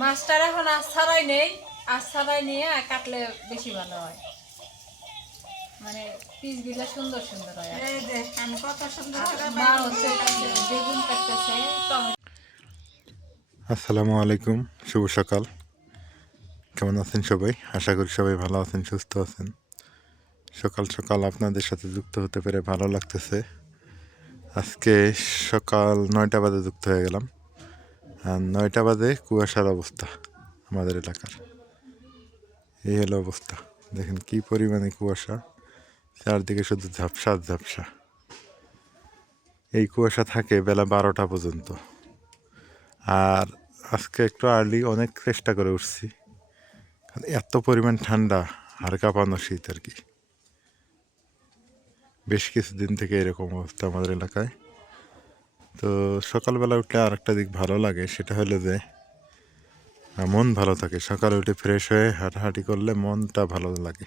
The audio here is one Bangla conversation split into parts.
মাছটার এখন ছাড়াই নেই ছাড়াই নিয়ে কাটলে বেশি ভালো হয়। মানে পিসগুলো সুন্দর সুন্দর হয়। কত সুন্দর মা হচ্ছে বেগুন কাটতেছে আসসালামু আলাইকুম শুভ সকাল। কেমন আছেন সবাই? আশা করি সবাই ভালো আছেন সুস্থ আছেন। সকাল সকাল আপনাদের সাথে যুক্ত হতে পেরে ভালো লাগতেছে। আজকে সকাল নয়টা বাজে যুক্ত হয়ে গেলাম। নয়টা বাজে কুয়াশার অবস্থা আমাদের এলাকার। এই হলো অবস্থা। দেখেন কি পরিমাণে কুয়াশা। চারদিকে শুধু ঝাপসা আর ঝাপসা। এই কুয়াশা থাকে বেলা বারোটা পর্যন্ত। আর আজকে একটু আর্লি অনেক চেষ্টা করে উঠছি। এত পরিমাণ ঠান্ডা আর কাঁপানো শীত আর কি। বেশ কিছুদিন থেকে এরকম অবস্থা আমাদের এলাকায়। তো সকালবেলা উঠলে আর একটা দিক ভালো লাগে, সেটা হলো যে মন ভালো থাকে। সকালে উঠে ফ্রেশ হয়ে হাঁটাহাঁটি করলে মনটা ভালো লাগে।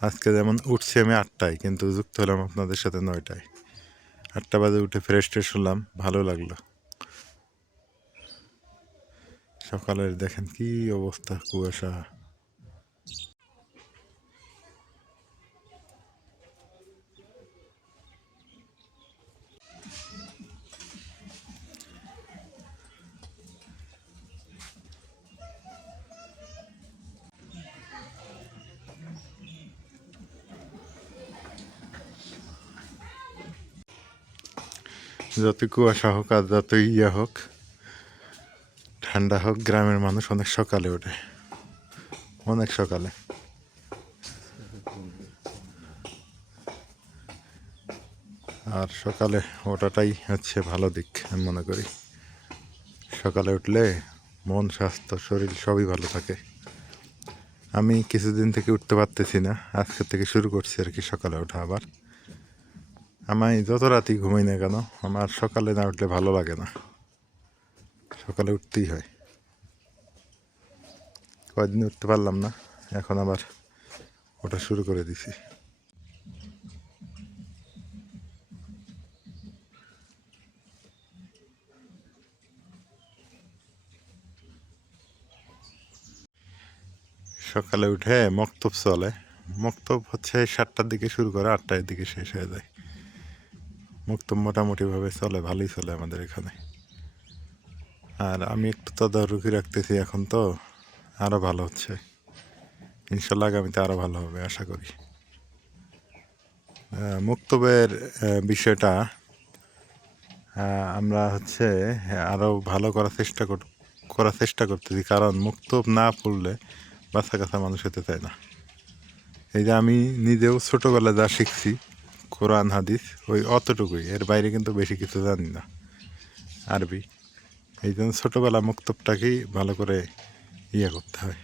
আজকে যেমন উঠছি আমি আটটায়, কিন্তু যুক্ত হলাম আপনাদের সাথে নয়টায়। আটটা বাজে উঠে ফ্রেশ ট্রেশ হলাম, ভালো লাগল। সকালের দেখেন কি অবস্থা, কুয়াশা। যত কুয়াশা হোক আর যত ইয়া হোক, ঠান্ডা হোক, গ্রামের মানুষ অনেক সকালে ওঠে। অনেক সকালে। আর সকালে ওঠাটাই হচ্ছে ভালো দিক, আমি মনে করি। সকালে উঠলে মন, স্বাস্থ্য, শরীর সবই ভালো থাকে। আমি কিছুদিন থেকে উঠতে পারতেছি না আজকের থেকে শুরু করছি আর কি সকালে ওঠা আবার। আমি যত রাতই ঘুমাই না কেন, আমার সকালে না উঠলে ভালো লাগে না। সকালে উঠতেই হয়। কয়েকদিন উঠতে পারলাম না, এখন আবার ওটা শুরু করে দিছি। সকালে উঠে মক্তব চলে। মক্তব হচ্ছে সাতটার দিকে শুরু করে, আটটার দিকে শেষ হয়ে যায়। মক্তব মোটামুটিভাবে চলে, ভালোই চলে আমাদের এখানে। আর আমি একটু তদারকি রাখতেছি এখন তো আরও ভালো হচ্ছে। ইনশাল্লাহ আগামীতে আরও ভালো হবে, আশা করি। মুক্তবের বিষয়টা আমরা হচ্ছে আরও ভালো করার চেষ্টা কর, করার চেষ্টা করতেছি। কারণ মুক্তব না পড়লে বাচ্চা কাছা মানুষ হতে চায় না। এই যে আমি নিজেও ছোটোবেলায় যা শিখছি কোরআন হাদিস, ওই অতটুকুই। এর বাইরে কিন্তু বেশি কিছু জানি না, আরবি। এই জন্য ছোটোবেলা মুক্তবটাকেই ভালো করে ইয়ে করতে হয়।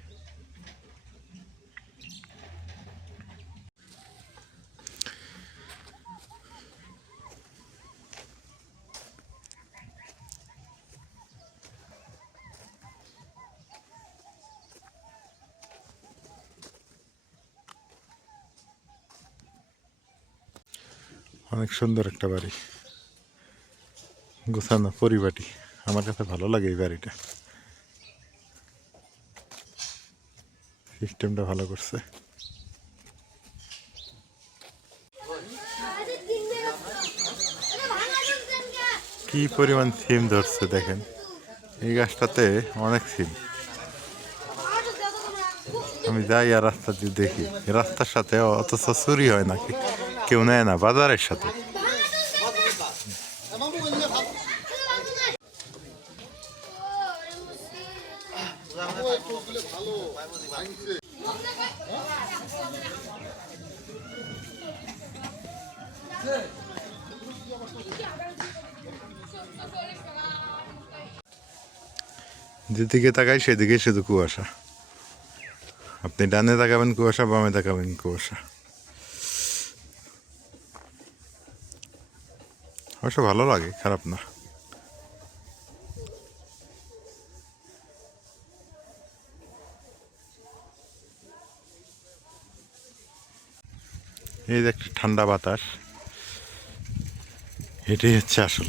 অনেক সুন্দর একটা বাড়ি। গোছানো পরিবাটি আমার কাছে ভালো লাগে এই বাড়িটা। সিস্টেমটা ভালো করছে। কি পরিমাণ সিম ধরছে দেখেন। এই গাছটাতে অনেক সিম আমি যাই আর রাস্তা দিয়ে দেখি। রাস্তার সাথে অথচ চুরি হয় নাকি? কেউ নেয় না বাজারের সাথে যেদিকে তাকাই সেদিকে শুধু কুয়াশা। আপনি ডানে তাকাবেন কুয়াশা, বামে তাকাবেন কুয়াশা। অবশ্য ভালো লাগে খারাপ না। এই যে একটা ঠান্ডা বাতাস এটাই হচ্ছে আসল।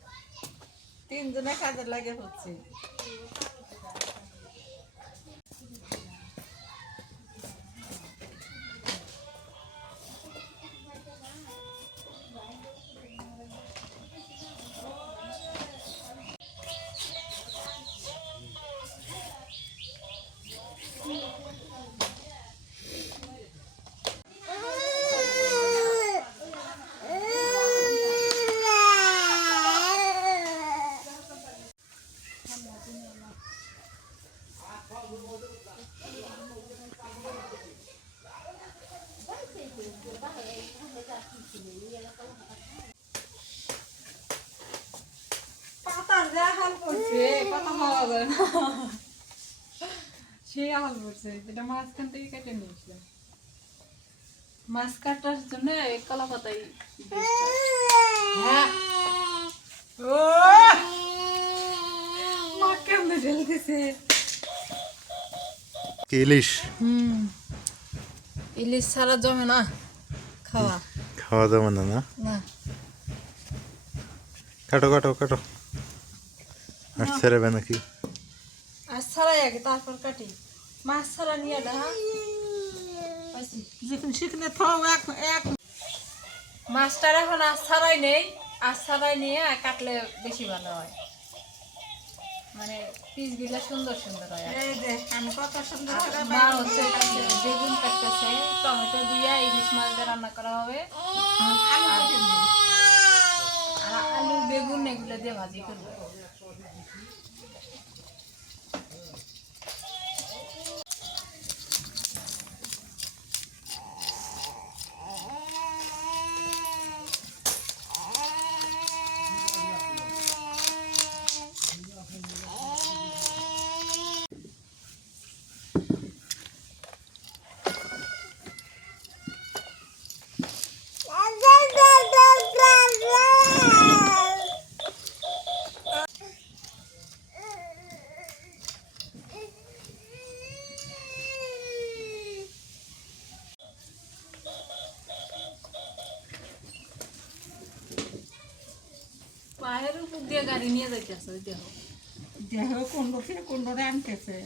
তিনজনে কাজের লাগে হচ্ছে পাতার যা হাল করছে পাতা না করছে যেটা মাঝখান থেকে কেটে নিয়েছিলাম মাছ কাটার জন্য কলা পাতাই হ্যাঁ। ও! মা কেমনে ঢেলতেছে ইলিশ? হুম। ইলিশ ছাড়া জমে না খাওয়া। খাওয়া যাবে না না? কাটো কাটো কাটো। আর ছেড়েবে নাকি? ছাড়াই আগে তারপর কাটি। মাছ ছাড়া নিয়ে হ্যাঁ যেখানে শিখনে থাও এক এক মাছটার এখন আজ ছাড়াই নেই। আজ ছাড়াই নিয়ে কাটলে বেশি ভালো হয়। মানে পিসগুলা সুন্দর সুন্দর হয়। আর কত সুন্দর আর মা হচ্ছে বেগুন কাটতেছে টমেটো দিয়ে ইলিশ মাছ দিয়ে রান্না করা হবে। আর আলু বেগুন এগুলো দিয়ে ভাজি করব। দিয়ে গাড়ি নিয়ে যাইতেছে দেহ দেহ থেকে কুন্ডুরে আনতেছে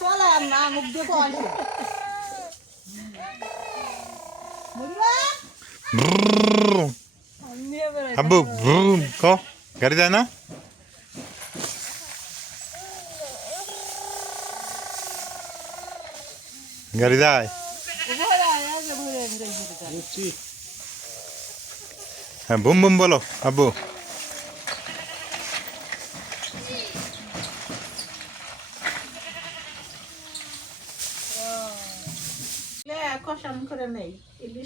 চলে না মুখ দিয়ে পয়সা আব্বু ভ্রুম ক? গাড়ি যায় না? গাড়ি যায়? হ্যাঁ বুম বুম বলো আব্বু কষান করে নেই ইলিশ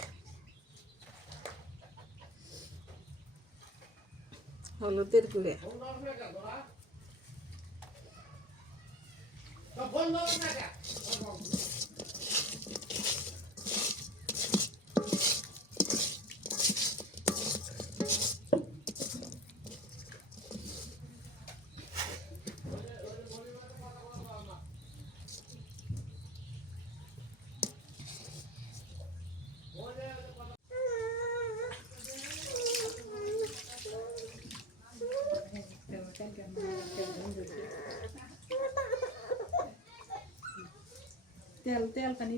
হলুদের গুঁড়ে। তেল তেল পানি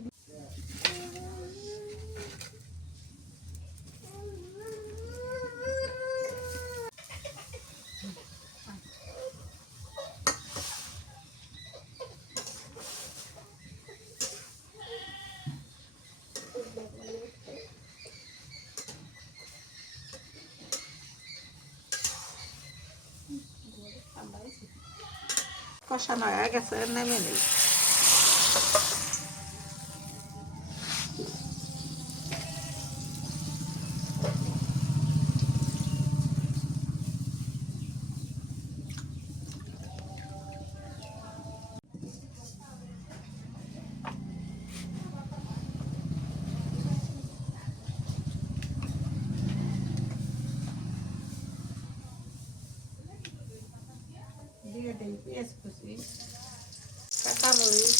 কষানো হয়ে গেছে নেমে নেই দিয়ে দিই পেঁয়াজ কুচি কাঁচামরিচ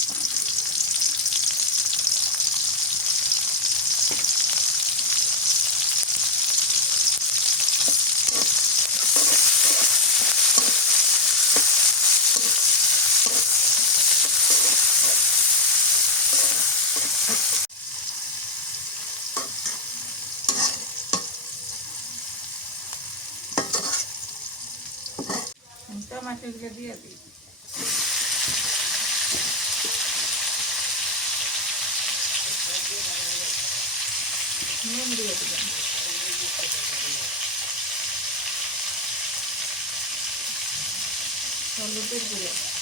টমাটোগুলো দিয়ে দিই। নুন দিয়ে দিলাম। হলুদের গুঁড়ো।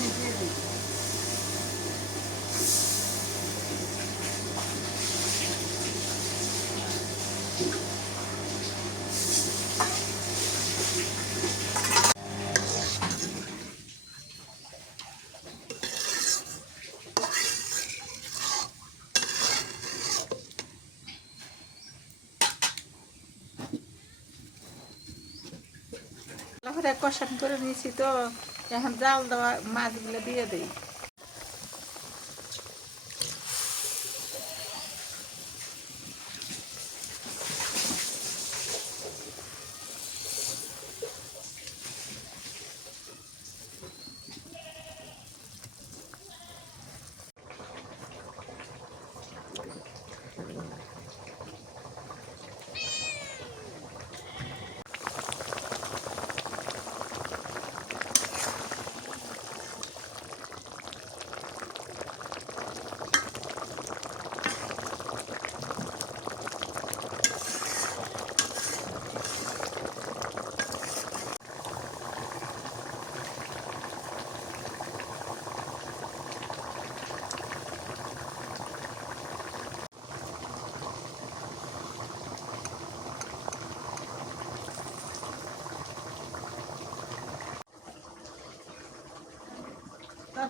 দিই তারপরে কষান করে নিয়েছি তো। এখন জাল দেওয়া মাছগুলো দিয়ে দিই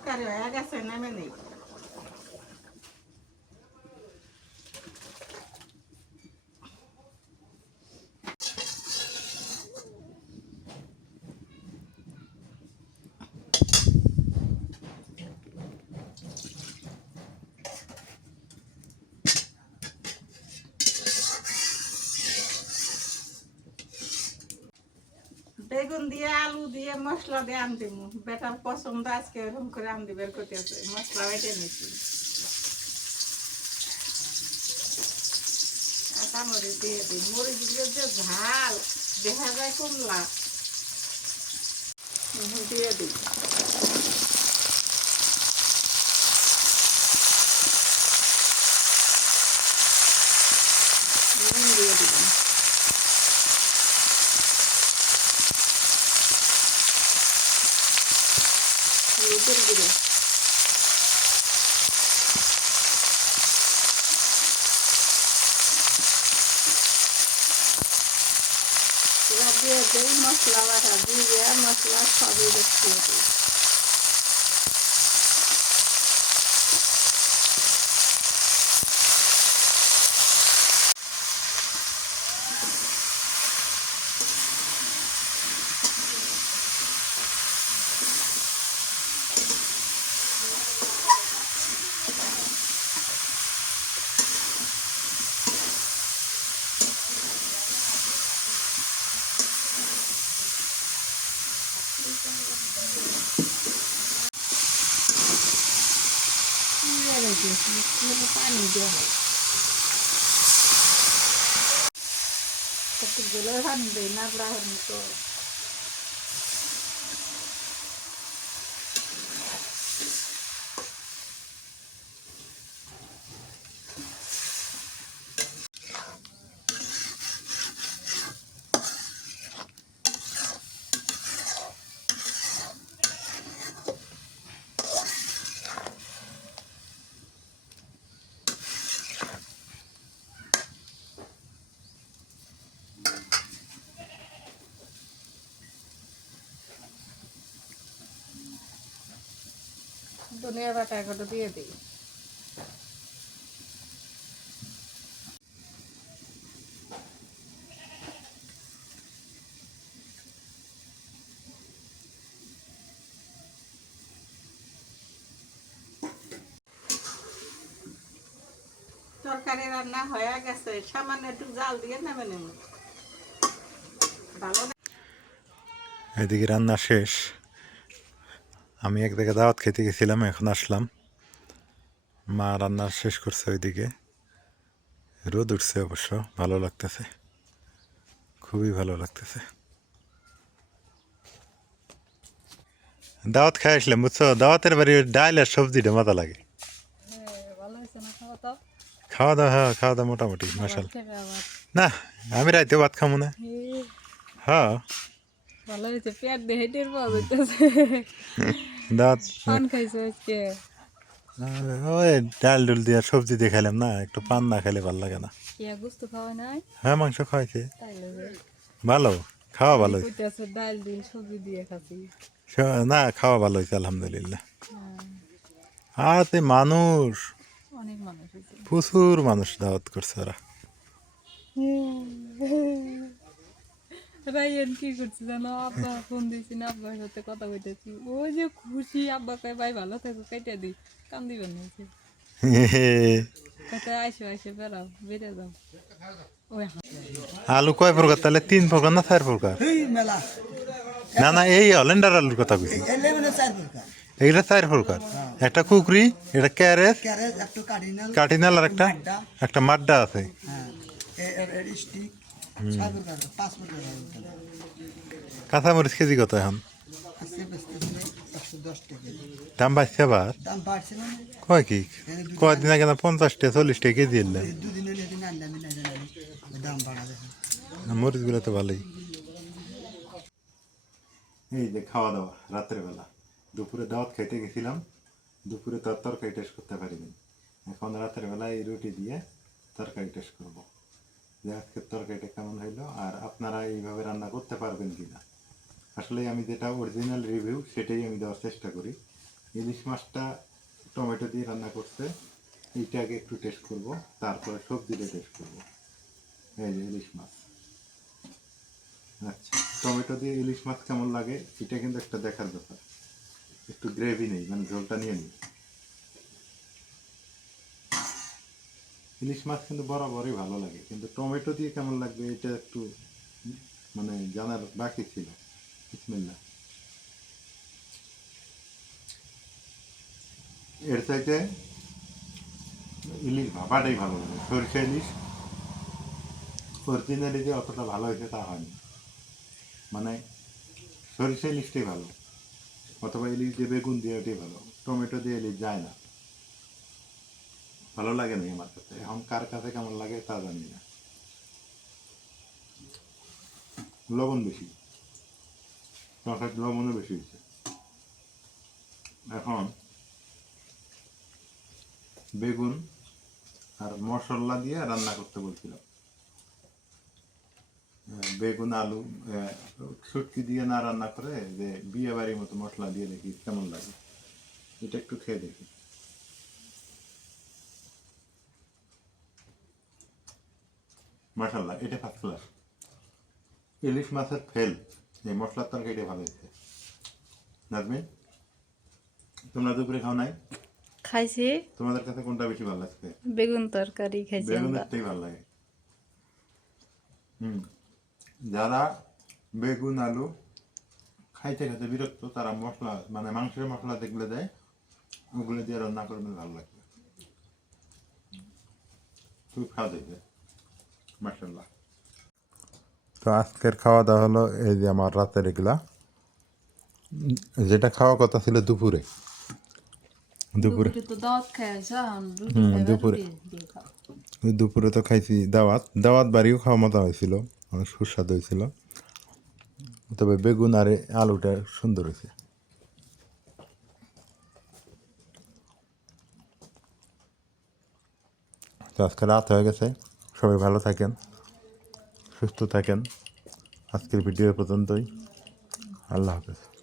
তরকারি হয়ে গেছে নেমে নেই বেগুন দিয়ে আলু দিয়ে মশলা দিয়ে আন দিব বেটার পছন্দ আজকে এরকম করে আন দিবের বের করতেছে মশলা বেটে যে ঝাল, দেখা যায় কমলা। দিয়ে দিই নুন দিয়ে দিলাম মধ্যে মশলা বাটা দিয়ে মশলা সবই দেখতে হবে পানি দেওয়া হয়। কতগুলো পানি দেয় না ব্রাহ্মণ মতো। ধনিয়া বাটা এগুলো দিয়ে দিই। তরকারি রান্না হয়ে গেছে, সামান্য একটু জাল দিয়ে নেবে নেব। এদিকে রান্না শেষ। আমি এক জায়গায় দাওয়াত খেতে গেছিলাম এখন আসলাম। মা রান্না শেষ করছে ওইদিকে। রোদ উঠছে অবশ্য ভালো লাগতেছে। খুবই ভালো লাগতেছে। দাওয়াত খাই আসলাম বুঝছ? দাওয়াতের বাড়ি ওই ডাল আর সবজিটা মাথা লাগে। না খাওয়া দাওয়া? হ্যাঁ খাওয়া দাওয়া মোটামুটি মশাল। না আমি রাইতে ভাত খাব না। হ্যাঁ। ভালো হয়েছে পেট পাওয়া যাইতেছে। পান খাইছে আজকে? ওই ডাল ডুল দিয়ে সবজি দিয়ে খাইলাম না একটু পান না খাইলে ভালো লাগে না। খাওয়া নাই? হ্যাঁ মাংস খাওয়াইছে। ভালো খাওয়া ভালো ডাল দিন সবজি দিয়ে খাচ্ছি। না খাওয়া ভালো হয়েছে আলহামদুলিল্লাহ। আর তে মানুষ? প্রচুর মানুষ দাওয়াত করছে ওরা। রাইয়ান কি করছে জানো আব্বা ফোন দিয়েছি না আব্বার সাথে কথা কইতেছি। ও যে খুশি আব্বা কয় ভাই ভালো থাকো কেটে দি কান দিবেন কত আইসো আইসো বেড়াও বেড়ে যাও। আলু কয় প্রকার? তাহলে তিন প্রকার না চার প্রকার? না না এই হলেন্ডার আলুর কথা কইছি। মানে চার প্রকার? একটা কুকরি এটা কার্ডিনাল কাটিনাল আর একটা একটা মাড্ডা আছে। প্রকার কাঁচামরিচ কেজি কত এখন? দাম বাড়ছে আবার? দাম বাড়ছে মানে? কয় কি? কয়দিন আগে না পঞ্চাশটা চল্লিশটা কেজি এলে। মরিচগুলো তো ভালোই। এই যে খাওয়া দাওয়া রাত্রে বেলা। দুপুরে দাওয়াত খাইতে গেছিলাম। দুপুরে তো আর তরকারি টেস্ট করতে পারিনি। এখন রাতের এই রুটি দিয়ে তরকারি টেস্ট করব। যে আজকের তরকারিটা কেমন হইল? আর আপনারা এইভাবে রান্না করতে পারবেন কি না আসলে আমি যেটা অরিজিনাল রিভিউ সেটাই আমি দেওয়ার চেষ্টা করি। ইলিশ মাছটা টমেটো দিয়ে রান্না করতে, এইটা আগে একটু টেস্ট করব, তারপরে সবজিটা টেস্ট করব। এই যে ইলিশ মাছ। আচ্ছা টমেটো দিয়ে ইলিশ মাছ কেমন লাগে, এটা কিন্তু একটা দেখার ব্যাপার। একটু গ্রেভি নেই মানে ঝোলটা নিয়ে নিই। ইলিশ মাছ কিন্তু বরাবরই ভালো লাগে, কিন্তু টমেটো দিয়ে কেমন লাগবে এটা একটু মানে জানার বাকি ছিল। বিসমিল্লা এর চাইতে ইলিশ ভাপাটাই ভালো লাগে, সরষে ইলিশ। অরিজিনালি যে অতটা ভালো হয়েছে তা হয়নি। মানে সরিষা ইলিশটাই ভালো, অথবা ইলিশ দিয়ে বেগুন দিয়ে ওটাই ভালো, টমেটো দিয়ে ইলিশ যায় না। ভালো লাগে না আমার কাছে। এখন কার কাছে কেমন লাগে তা জানি না। লবণ বেশি। লবণও বেশি হয়েছে। এখন বেগুন আর মশলা দিয়ে রান্না করতে বলছিলাম। বেগুন, আলু শুটকি দিয়ে না রান্না করে যে বিয়ে বাড়ির মতো মশলা দিয়ে দেখি কেমন লাগে। এটা একটু খেয়ে দেখি। মাসাল্লাহ এটা ফার্স্ট ক্লাস ইলিশ মাছের ফেল এই মশলার তরকারি এটা ভালো হয়েছে। নাজমিন তোমরা দুপুরে খাও নাই? খাইছি। তোমাদের কাছে কোনটা বেশি ভালো লাগছে? বেগুন তরকারি খাইছি আমরা। বেগুনেরটাই ভালো লাগে। হুম যারা বেগুন আলু খাইতে খাইতে বিরক্ত তারা মশলা মানে মাংসের মশলা দেখলে দেয় ওগুলো দিয়ে রান্না করবেন ভালো লাগবে। খুব খাওয়া দেখবে মাসাল্লাহ তো আজকের খাওয়া দাওয়া হলো এই যে আমার রাতের এগুলা। যেটা খাওয়া কথা ছিল দুপুরে। দুপুরে। দুপুরে। দুপুরে তো খাইছি দাওয়াত। দাওয়াত বাড়িও খাওয়া মতো হয়েছিল অনেক সুস্বাদু হয়েছিল। তবে বেগুন আর এই আলুটা সুন্দর হয়েছে। তো আজকে রাত হয়ে গেছে। সবাই ভালো থাকেন সুস্থ থাকেন। আজকের ভিডিও পর্যন্তই। আল্লাহ হাফেজ।